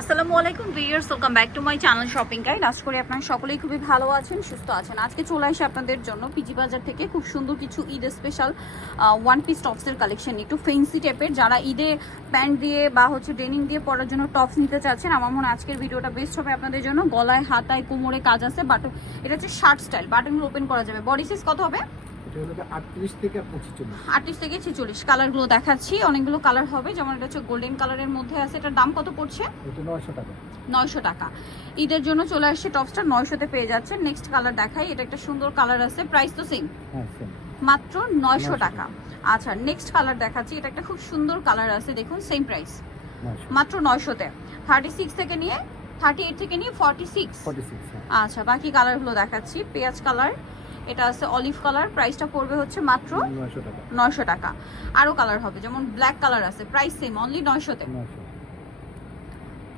আসসালামু আলাইকুম viewers, welcome back to my channel shopping guide. আশা করি আপনারা সকলেই খুবই ভালো আছেন, সুস্থ আছেন। আজকে চলে আসি আপনাদের জন্য পিজি বাজার থেকে খুব সুন্দর কিছু ঈদ স্পেশাল ওয়ান পিস টপসের কালেকশন, একটু ফেন্সি টাইপের। যারা ঈদে প্যান্ট দিয়ে বা হচ্ছে ডেনিম দিয়ে পরার জন্য টপস নিতে চাচ্ছেন, আমার মনে হয় আজকের ভিডিওটা বেস্ট হবে আপনাদের জন্য। গলায়, হাতায়, কোমরে কাজ আছে, বাটন এটা হচ্ছে শার্ট স্টাইল, বাটনগুলো ওপেন করা যাবে। বডি সাইজ কত হবে? 38 থেকে 46 কালারগুলো দেখাচ্ছি, অনেকগুলো কালার হবে। যেমন এটা হচ্ছে গোল্ডেন কালারের মধ্যে আছে, এটার দাম কত পড়ছে? 900 টাকা। ঈদের জন্য চলে আসছে টপসটা 900-তে পেয়ে যাচ্ছেন। নেক্সট কালার দেখাই, এটা একটা সুন্দর কালার আছে, প্রাইস তো সেম, মাত্র 900 টাকা। আচ্ছা, নেক্সট কালার দেখাচ্ছি, এটা একটা খুব সুন্দর কালার আছে, দেখুন সেম প্রাইস, মাত্র 900-তে। 36 থেকে নিয়ে 38 থেকে নিয়ে 46। আচ্ছা, বাকি কালারগুলো দেখাচ্ছি। পেঁয়াজ কালার, এটা আছে অলিভ কালার, প্রাইসটা পড়বে হচ্ছে মাত্র 900 টাকা। আরো কালার হবে, যেমন ব্ল্যাক কালার আছে, প্রাইস সেম, অনলি 900-তে।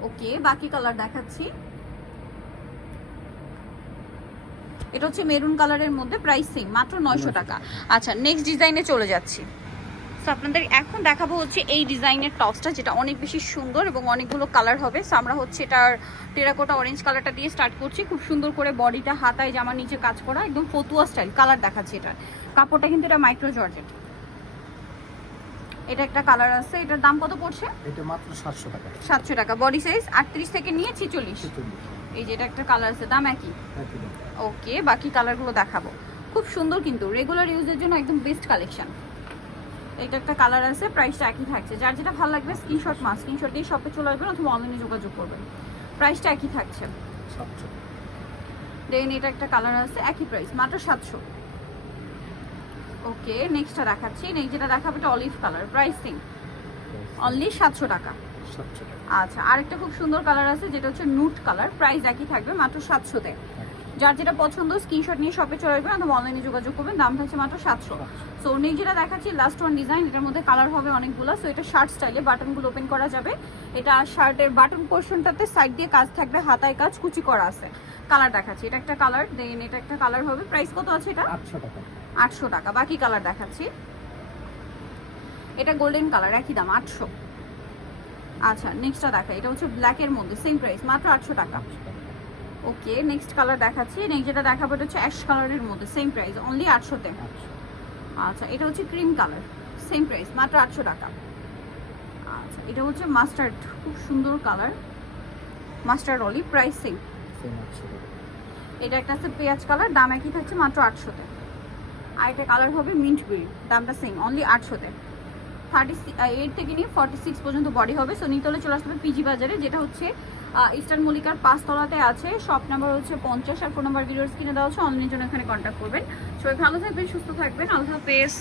ওকে, বাকি কালার দেখাচ্ছি। এটা হচ্ছে মেরুন কালারের মধ্যে, প্রাইস সেম, মাত্র 900 টাকা। আচ্ছা, নেক্সট ডিজাইনে চলে যাচ্ছি। সো আপনাদের এখন দেখাবো হচ্ছে এই ডিজাইনের টপসটা, যেটা অনেক বেশি সুন্দর এবং অনেকগুলো কালার হবে। সো আমরা হচ্ছে এটার টেরাকোটা অরেঞ্জ কালারটা দিয়ে স্টার্ট করছি। খুব সুন্দর করে বডিটা, হাতায়, জামার নিচে কাজ করা, একদম ফতুয়া স্টাইল কালার দেখাচ্ছি। এটার কাপড়টা কিন্তু এটা মাইক্রো জর্জেট। এটা একটা কালার আছে, এটার দাম কত পড়ছে? এটা মাত্র 700 টাকা। 700 টাকা। বডি সাইজ 38 থেকে নিয়ে 46। এই যে এটা একটা কালার আছে, দাম একই। ওকে, বাকি কালারগুলো দেখাবো। খুব সুন্দর, কিন্তু রেগুলার ইউজের জন্য একদম বেস্ট কালেকশন। এটা একটা কালার আছে, প্রাইসটা একই থাকছে। যার যেটা ভালো লাগবে স্ক্রিনশট দিয়ে শপে চলে আসবেন অথবা অনলাইনে যোগাযোগ করবেন। প্রাইসটা একই থাকছে। দেন এটা একটা কালার আছে, একই প্রাইস, মাত্র 700। ওকে, নেক্সটটা দেখাচ্ছি। নেক্সট যেটা দেখাবো এটা olive colour, price same, only 700 টাকা। আচ্ছা, আরেকটা খুব সুন্দর কালার আছে, যেটা হচ্ছে নুট কালার, প্রাইস একই থাকবে, মাত্র 700-তে। যার যেটা পছন্দ স্ক্রিনশট নিয়ে শপে চলে আসবেন অথবা অনলাইনে যোগাযোগ করবেন, দাম থাকছে মাত্র 700। সো নেক্সট যেটা দেখাচ্ছি লাস্ট ওয়ান ডিজাইন, এটার মধ্যে কালার হবে অনেকগুলো। সো এটা শার্ট স্টাইলে, বাটনগুলো ওপেন করা যাবে। এটা শার্টের বাটন পোর্শনটাতে সাইড দিয়ে কাজ থাকবে, হাতায় কাজ, কুচি করা আছে। কালার দেখাচ্ছি, এটা একটা কালার, দেন এটা একটা কালার হবে। প্রাইস কত আছে এটা? 800 টাকা। 800 টাকা। বাকি কালার দেখাচ্ছি। এটা গোল্ডেন কালার, একই দাম, 800। আচ্ছা, নেক্সটটা দেখা, এটা হচ্ছে ব্ল্যাকের মধ্যে, সেম প্রাইস, মাত্র 800 টাকা। ওকে, নেক্সট কালার দেখাচ্ছি। নেক্সট যেটা দেখাবো এটা হচ্ছে অ্যাশ কালারের মধ্যে, সেম প্রাইস, অনলি 800-তে। আচ্ছা, এটা হচ্ছে ক্রিম কালার, সেম প্রাইস, মাত্র 800 টাকা। আচ্ছা, এটা হচ্ছে মাস্টার্ড, খুব সুন্দর colour, mustard olive, price same. এটা একটা আছে পেঁয়াজ কালার, দাম একই থাকছে, মাত্র 800-তে। আর এটা কালার হবে মিন্ট গ্রিন, দামটা সেম, অনলি 800-তে। 38 থেকে নিয়ে 46 পর্যন্ত বডি হবে। সো নিতে হলে চলে আসতে হবে পিজি বাজারে, যেটা হচ্ছে ইস্টার্ন মল্লিকার 5 তলাতে আছে। শপ নাম্বার হচ্ছে 50 আর ফোন নাম্বার ভিডিওর স্ক্রিনে দেওয়া আছে। অনলাইনের জন্য এখানে কন্ট্যাক্ট করবেন। সবাই ভালো থাকবেন, সুস্থ থাকবেন, আল্লাহ হাফেজ।